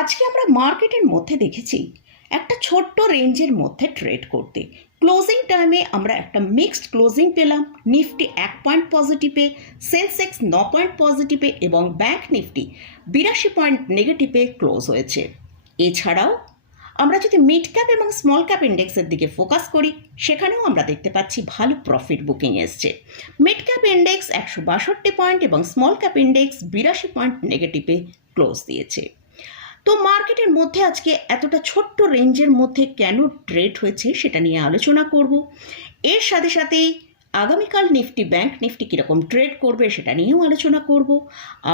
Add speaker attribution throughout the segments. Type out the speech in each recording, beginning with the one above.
Speaker 1: আজকে আমরা মার্কেটের মধ্যে দেখেছি একটা ছোট্ট রেঞ্জের মধ্যে ট্রেড করতে। ক্লোজিং টাইমে আমরা একটা মিক্সড ক্লোজিং পেলাম নিফটি এক পয়েন্ট পজিটিভে সেন্সেক্স ন পয়েন্ট পজিটিভে এবং ব্যাংক নিফটি বিরাশি পয়েন্ট নেগেটিভে ক্লোজ হয়েছে। এছাড়াও আমরা যদি মিড ক্যাপ এবং স্মল ক্যাপ ইন্ডেক্সের দিকে ফোকাস করি, সেখানেও আমরা দেখতে পাচ্ছি ভালো প্রফিট বুকিং এসছে। মিড ক্যাপ ইন্ডেক্স একশো বাষট্টি পয়েন্ট এবং স্মল ক্যাপ ইন্ডেক্স বিরাশি পয়েন্ট নেগেটিভে ক্লোজ দিয়েছে। তো মার্কেটের মধ্যে আজকে এতটা ছোট্ট রেঞ্জের মধ্যে কেন ট্রেড হয়েছে সেটা নিয়ে আলোচনা করব। এর সাথে সাথেই আগামীকাল নিফটি ব্যাংক নিফটি কীরকম ট্রেড করবে সেটা নিয়েও আলোচনা করব।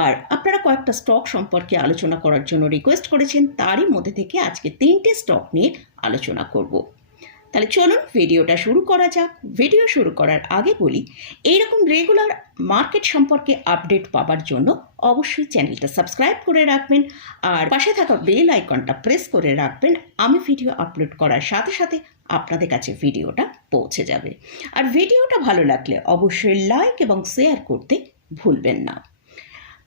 Speaker 1: আর আপনারা কয়েকটা স্টক সম্পর্কে আলোচনা করার জন্য রিকোয়েস্ট করেছেন, তারই মধ্যে থেকে আজকে তিনটে স্টক নিয়ে আলোচনা করব। তাহলে চলুন ভিডিওটা শুরু করা যাক। ভিডিও শুরু করার আগে বলি, এইরকম রেগুলার মার্কেট সম্পর্কে আপডেট পাওয়ার জন্য অবশ্যই চ্যানেলটা সাবস্ক্রাইব করে রাখবেন আর পাশে থাকা বেল আইকনটা প্রেস করে রাখবেন। আমি ভিডিও আপলোড করার সাথে সাথে আপনাদের কাছে ভিডিওটা পৌঁছে যাবে। আর ভিডিওটা ভালো লাগলে অবশ্যই লাইক এবং শেয়ার করতে ভুলবেন না।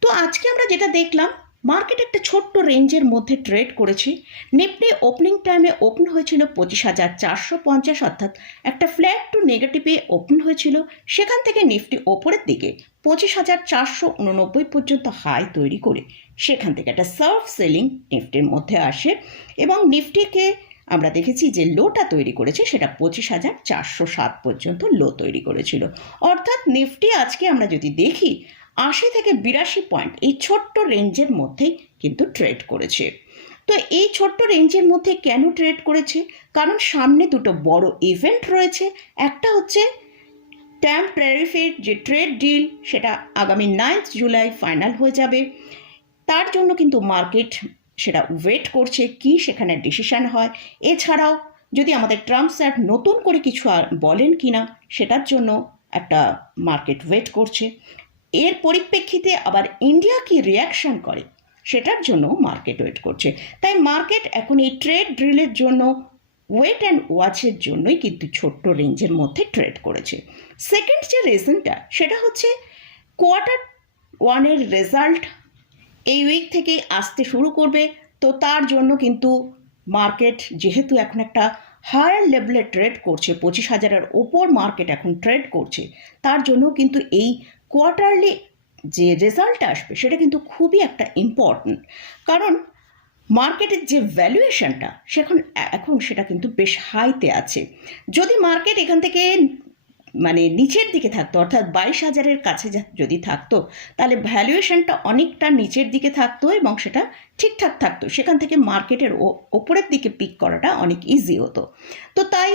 Speaker 1: তো আজকে আমরা যেটা দেখলাম মার্কেট একটা ছোট্ট রেঞ্জের মধ্যে ট্রেড করেছি। নিফটি ওপেনিং টাইমে ওপেন হয়েছিল পঁচিশ হাজার চারশো পঞ্চাশ, অর্থাৎ একটা ফ্ল্যাট টু নেগেটিভে ওপেন হয়েছিল। সেখান থেকে নিফটি ওপরের দিকে পঁচিশ হাজার চারশো উননব্বই পর্যন্ত হাই তৈরি করে, সেখান থেকে একটা সার্ফ সেলিং নিফটির মধ্যে আসে এবং নিফটিকে আমরা দেখেছি যে লোটা তৈরি করেছে, সেটা পঁচিশ হাজার চারশো সাত পর্যন্ত লো তৈরি করেছিল। অর্থাৎ নিফটি আজকে আমরা যদি দেখি আশি থেকে বিরাশি পয়েন্ট এই ছোট্ট রেঞ্জের মধ্যেই কিন্তু ট্রেড করেছে। তো এই ছোট্ট রেঞ্জের মধ্যে কেন ট্রেড করেছে? কারণ সামনে দুটো বড় ইভেন্ট রয়েছে। একটা হচ্ছে ট্যাম্প প্রেরিফের যে ট্রেড ডিল সেটা আগামী নাইন্থ জুলাই ফাইনাল হয়ে যাবে। তার জন্য কিন্তু মার্কেট সেটা ওয়েট করছে, কি সেখানে ডিসিশান হয়। এছাড়াও যদি আমাদের ট্রাম্প স্যার নতুন করে কিছু আর বলেন কি না সেটার জন্য একটা মার্কেট ওয়েট করছে। এর পরিপ্রেক্ষিতে আবার ইন্ডিয়া কি রিয়াকশন করে? সেটার জন্য মার্কেট ওয়েট করছে। তাই মার্কেট এখন এই ট্রেড ড্রিলের জন্য ওয়েট অ্যান্ড ওয়াচের জন্যই কিন্তু ছোট্ট রেঞ্জের মধ্যে ট্রেড করেছে। সেকেন্ড যে রিজনটা সেটা হচ্ছে কোয়ার্টার ওয়ানের রেজাল্ট এই উইক থেকে আসতে শুরু করবে। তো তার জন্য কিন্তু মার্কেট যেহেতু এখন একটা হায়ার লেভেলে ট্রেড করছে, পঁচিশ হাজারের ওপর মার্কেট এখন ট্রেড করছে, তার জন্য কিন্তু এই কোয়ার্টারলি যে রেজাল্ট আসবে, সেটা কিন্তু খুবই একটা ইম্পর্ট্যান্ট কারণ মার্কেটের যে ভ্যালুয়েশনটা সেখন এখন সেটা কিন্তু বেশ হাইতে আছে। যদি মার্কেট এখান থেকে মানে নিচের দিকে থাকতো, অর্থাৎ বাইশ হাজারের কাছে যদি থাকতো, তাহলে ভ্যালুয়েশনটা অনেকটা নিচের দিকে থাকতো এবং সেটা ঠিকঠাক থাকতো। সেখান থেকে মার্কেটের ওপরের দিকে পিক করাটা অনেক ইজি হতো। তো তাই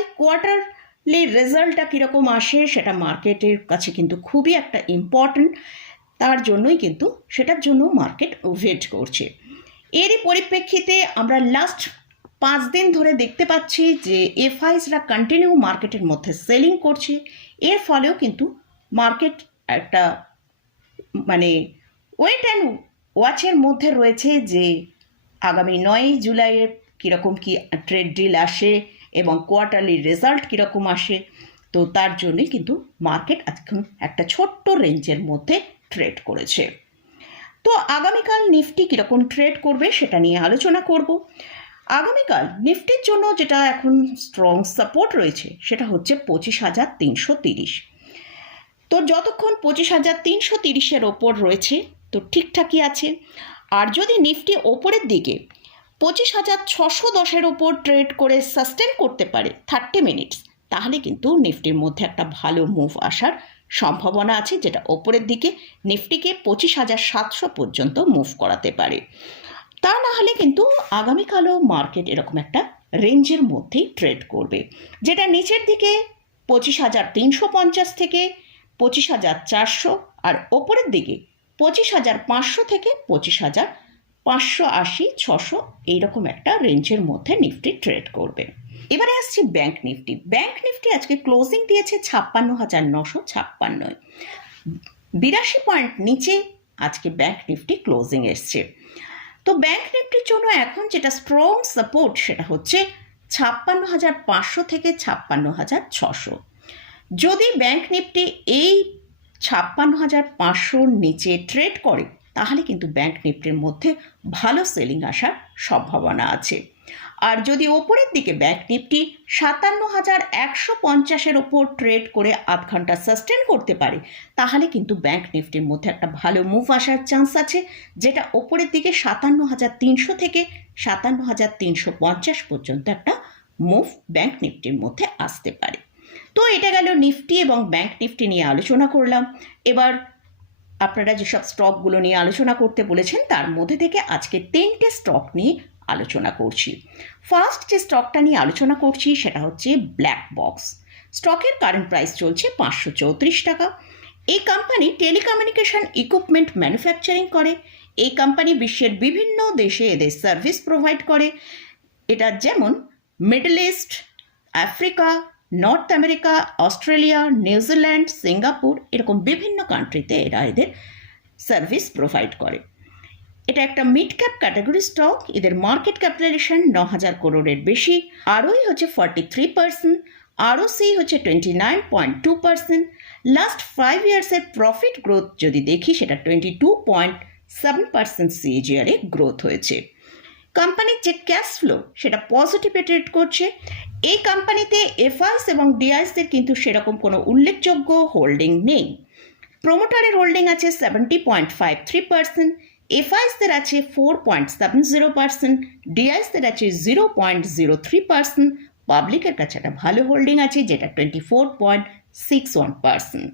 Speaker 1: কোয়ার্টারলি রেজাল্টটা কীরকম আসে সেটা মার্কেটের কাছে কিন্তু খুবই একটা ইম্পর্ট্যান্ট তার জন্যই কিন্তু সেটার জন্য মার্কেট ওয়েট করছে। এরই পরিপ্রেক্ষিতে আমরা লাস্ট পাঁচ দিন ধরে দেখতে পাচ্ছি যে এফআইসরা কন্টিনিউ মার্কেটের মধ্যে সেলিং করছে। এর ফলেও কিন্তু মার্কেট একটা মানে ওয়েট অ্যান্ড ওয়াচের মধ্যে রয়েছে যে আগামী নয়ই জুলাইয়ের কীরকম কী ট্রেড ডিল আসে এবং কোয়ার্টারলি রেজাল্ট কীরকম আসে? তো তার জন্যে কিন্তু মার্কেট এখন একটা ছোট্ট রেঞ্জের মধ্যে ট্রেড করেছে। তো আগামীকাল নিফটি কীরকম ট্রেড করবে সেটা নিয়ে আলোচনা করব। আগামীকাল নিফটির জন্য যেটা এখন স্ট্রং সাপোর্ট রয়েছে সেটা হচ্ছে পঁচিশ হাজার তিনশো তিরিশ। তো যতক্ষণ পঁচিশ হাজার তিনশো তিরিশের ওপর রয়েছে, তো ঠিকঠাকই আছে। আর যদি নিফটি ওপরের দিকে পঁচিশ হাজার ছশো দশের ওপর ট্রেড করে সাস্টেন করতে পারে থার্টি মিনিটস তাহলে কিন্তু নিফটির মধ্যে একটা ভালো মুভ আসার সম্ভাবনা আছে, যেটা ওপরের দিকে নিফটিকে পঁচিশ হাজার সাতশো পর্যন্ত মুভ করাতে পারে। তা না হলে কিন্তু আগামীকালও মার্কেট এরকম একটা রেঞ্জের মধ্যেই ট্রেড করবে, যেটা নিচের দিকে পঁচিশ হাজার তিনশো পঞ্চাশ থেকে পঁচিশ হাজার চারশো আর ওপরের দিকে পঁচিশ হাজার পাঁচশো থেকে পঁচিশ হাজার পাঁচশো আশি, ছশো এইরকম একটা রেঞ্জের মধ্যে নিফটি ট্রেড করবে। এবারে আসছি ব্যাংক নিফটি। ব্যাংক নিফটি আজকে ক্লোজিং দিয়েছে ছাপ্পান্ন হাজার নশো ছাপ্পান্নয়। বিরাশি পয়েন্ট নিচে আজকে ব্যাংক নিফটি ক্লোজিং এসছে। তো ব্যাংক নিফটির জন্য এখন যেটা স্ট্রং সাপোর্ট সেটা হচ্ছে ছাপ্পান্ন হাজার পাঁচশো থেকে ছাপ্পান্ন হাজার ছশো। যদি ব্যাংক নিফটি এই ছাপ্পান্ন হাজার পাঁচশোর নিচে ট্রেড করে তাহলে কিন্তু ব্যাংক নিফটির মধ্যে ভালো সেলিং আসার সম্ভাবনা আছে। আর যদি ওপরের দিকে ব্যাংক নিফটি সাতান্ন হাজার একশো পঞ্চাশের ওপর ট্রেড করে আধ ঘণ্টা সাস্টেন করতে পারে, তাহলে কিন্তু ব্যাংক নিফটির মধ্যে একটা ভালো মুভ আসার চান্স আছে, যেটা ওপরের দিকে সাতান্ন হাজার তিনশো থেকে সাতান্ন হাজার তিনশো পঞ্চাশ পর্যন্ত একটা মুভ ব্যাংক নিফটির মধ্যে আসতে পারে। তো এটা গেল নিফটি এবং ব্যাংক নিফটি নিয়ে আলোচনা করলাম। এবার আপনারা যেসব স্টকগুলো নিয়ে আলোচনা করতে বলেছেন, তার মধ্যে থেকে আজকে তিনটে স্টক নিয়ে আলোচনা করছি। ফার্স্ট যে স্টকটা নিয়ে আলোচনা করছি, সেটা হচ্ছে ব্ল্যাক বক্স স্টকের কারেন্ট প্রাইস চলছে পাঁচশো চৌত্রিশ টাকা। এই কোম্পানি টেলিকমিউনিকেশন ইকুইপমেন্ট ম্যানুফ্যাকচারিং করে। এই কোম্পানি বিশ্বের বিভিন্ন দেশে এদের সার্ভিস প্রোভাইড করে। এটা যেমন Middle East Africa North America Australia New Zealand Singapore এরকম বিভিন্ন কান্ট্রিতে এরা এদের সার্ভিস প্রোভাইড করে। এটা একটা মিড ক্যাপ ক্যাটাগরি স্টক এদের মার্কেট ক্যাপিটালেশন ন হাজার করোড়ের বেশি আরওই হচ্ছে forty three percent ROCE হচ্ছে twenty nine point two percent last five ইয়ার্সের profit growth যদি দেখি, সেটা twenty two point seven percent সিএজিআরে growth হয়েছে। কোম্পানির যে ক্যাশ ফ্লো সেটা পজিটিভ করছে। এই কোম্পানিতে এফআইস এবং ডিআইসের কিন্তু সেরকম কোনো উল্লেখযোগ্য হোল্ডিং নেই। প্রোমোটারের হোল্ডিং আছে seventy point five three percent এফআইসদের আছে four point seven zero percent ডিআইসদের আছে zero point zero three percent পাবলিকের কাছে একটা ভালো হোল্ডিং আছে যেটা twenty four point six one percent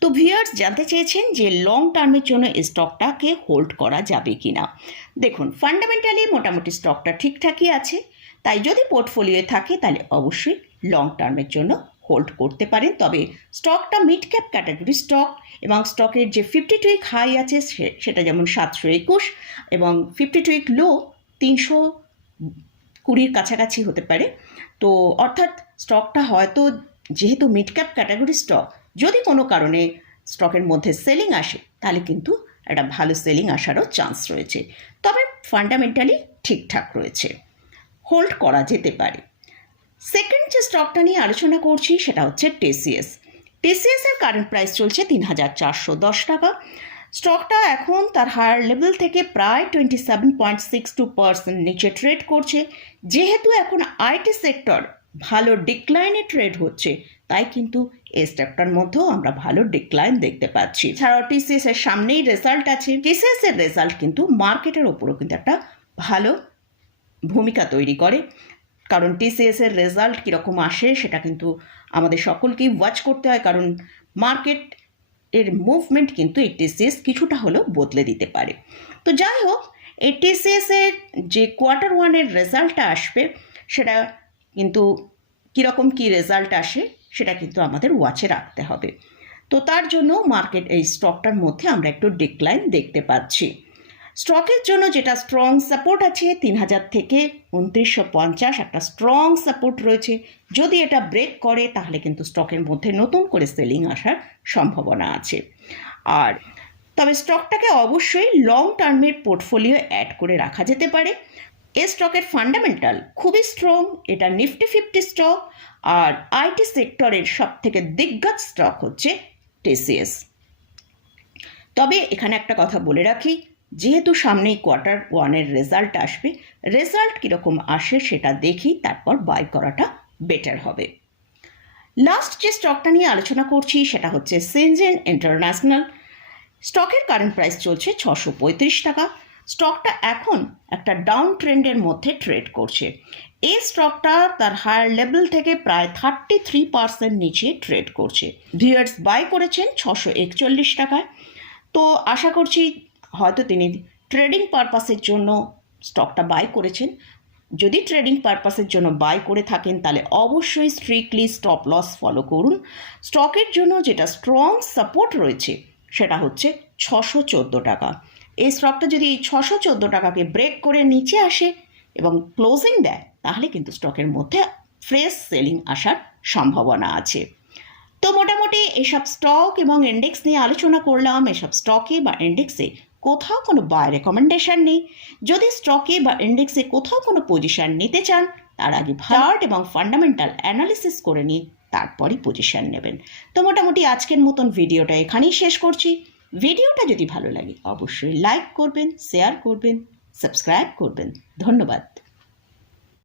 Speaker 1: তো ভিউয়ার্স জানতে চেয়েছেন যে লং টার্মের জন্য স্টকটাকে হোল্ড করা যাবে কি না দেখুন ফান্ডামেন্টালি মোটামুটি স্টকটা ঠিকঠাকই আছে। তাই যদি পোর্টফোলিওয়ে থাকে, তাহলে অবশ্যই লং টার্মের জন্য হোল্ড করতে পারেন। তবে স্টকটা মিড ক্যাপ ক্যাটাগরি স্টক এবং স্টকের যে ফিফটি টু উইক হাই আছে সেটা যেমন সাতশো একুশ এবং ফিফটি টু উইক লো তিনশো কুড়ির কাছাকাছি হতে পারে। তো অর্থাৎ স্টকটা হয়তো যেহেতু মিড ক্যাপ ক্যাটাগরি স্টক যদি কোনো কারণে স্টকের মধ্যে সেলিং আসে, তাহলে কিন্তু একটা ভালো সেলিং আসারও চান্স রয়েছে। তবে ফান্ডামেন্টালি ঠিকঠাক রয়েছে। হোল্ড করা যেতে পারে। সেকেন্ড যে স্টকটা নিয়ে আলোচনা করছি, সেটা হচ্ছে টিসিএস টিসিএস এর কারেন্ট প্রাইস চলছে তিন হাজার চারশো দশ টাকা। স্টকটা এখন তার হায়ার লেভেল থেকে প্রায় twenty seven point six two percent নিচে ট্রেড করছে। যেহেতু এখন আইটি সেক্টর ভালো ডিক্লাইনে ট্রেড হচ্ছে, তাই কিন্তু এই স্টকটার মধ্যেও আমরা ভালো ডিক্লাইন দেখতে পাচ্ছি। এছাড়াও টিসিএস এর সামনেই রেজাল্ট আছে। টিসিএস এর রেজাল্ট কিন্তু মার্কেটের ওপরও কিন্তু একটা ভালো ভূমিকা তৈরি করে। কারণ টিসিএস এর রেজাল্ট কীরকম আসে সেটা কিন্তু আমাদের সকলকেই ওয়াচ করতে হয়। কারণ মার্কেট এর মুভমেন্ট কিন্তু এই টিসিএস কিছুটা হলেও বদলে দিতে পারে। তো যাই হোক, এই টিসিএস এর যে কোয়ার্টার ওয়ানের রেজাল্টটা আসবে, সেটা কিন্তু কীরকম কী রেজাল্ট আসে, সেটা কিন্তু আমাদের ওয়াচে রাখতে হবে। তো তার জন্য মার্কেট এই স্টকটার মধ্যে আমরা একটু ডিক্লাইন দেখতে পাচ্ছি। স্টকের জন্য যেটা স্ট্রং সাপোর্ট আছে তিন হাজার থেকে উনত্রিশশো পঞ্চাশ একটা স্ট্রং সাপোর্ট রয়েছে। যদি এটা ব্রেক করে, তাহলে কিন্তু স্টকের মধ্যে নতুন করে সেলিং আসার সম্ভাবনা আছে। আর তবে স্টকটাকে অবশ্যই লং টার্মের পোর্টফোলিও অ্যাড করে রাখা যেতে পারে। এ স্টকের ফান্ডামেন্টাল খুবই স্ট্রং এটা নিফটি ফিফটি স্টক আর আইটি সেক্টরের সব থেকে দিগ্গজ স্টক হচ্ছে টিসিএস তবে এখানে একটা কথা বলে রাখি যেহেতু সামনেই কোয়ার্টার ওয়ানের রেজাল্ট আসবে রেজাল্ট কীরকম আসে সেটা দেখি তারপর বাই করাটা বেটার হবে। লাস্ট যে স্টকটা নিয়ে আলোচনা করছি সেটা হচ্ছে সেনজেন ইন্টারন্যাশনাল স্টকের কারেন্ট প্রাইস চলছে ছশো পঁয়ত্রিশ টাকা। স্টকটা এখন একটা ডাউন ট্রেন্ডের মধ্যে ট্রেড করছে। এই স্টকটা তার হায়ার লেভেল থেকে প্রায় থার্টি থ্রি পার্সেন্ট নিচে ট্রেড করছে। ভিউয়ার্স বাই করেছেন ছশো একচল্লিশ টাকায়। তো আশা করছি হয়তো তিনি ট্রেডিং পারপাসের জন্য স্টকটা বাই করেছেন। যদি ট্রেডিং পারপাসের জন্য বাই করে থাকেন, তাহলে অবশ্যই স্ট্রিক্টলি স্টপ লস ফলো করুন। স্টকের জন্য যেটা স্ট্রং সাপোর্ট রয়েছে, সেটা হচ্ছে ছশো চোদ্দ টাকা। এই স্টকটা যদি এই ছশো চোদ্দ টাকাকে ব্রেক করে নিচে আসে এবং ক্লোজিং দেয়, তাহলে কিন্তু স্টকের মধ্যে ফ্রেশ সেলিং আসার সম্ভাবনা আছে। তো মোটামুটি এসব স্টক এবং ইন্ডেক্স নিয়ে আলোচনা করলাম। এসব স্টকে বা ইন্ডেক্সে কোথাও কোনো বাই রেকমেন্ডেশন নেই। যদি স্টকে বা ইন্ডেক্সে কোথাও কোনো পজিশন নিতে চান, তার আগে ভার্ট এবং ফান্ডামেন্টাল অ্যানালিসিস করে নিয়ে তারপরই পজিশন নেবেন। তো মোটামুটি আজকের মতন ভিডিওটা এখানেই শেষ করছি। ভিডিওটা যদি ভালো লাগে, অবশ্যই লাইক করবেন শেয়ার করবেন সাবস্ক্রাইব করবেন। ধন্যবাদ।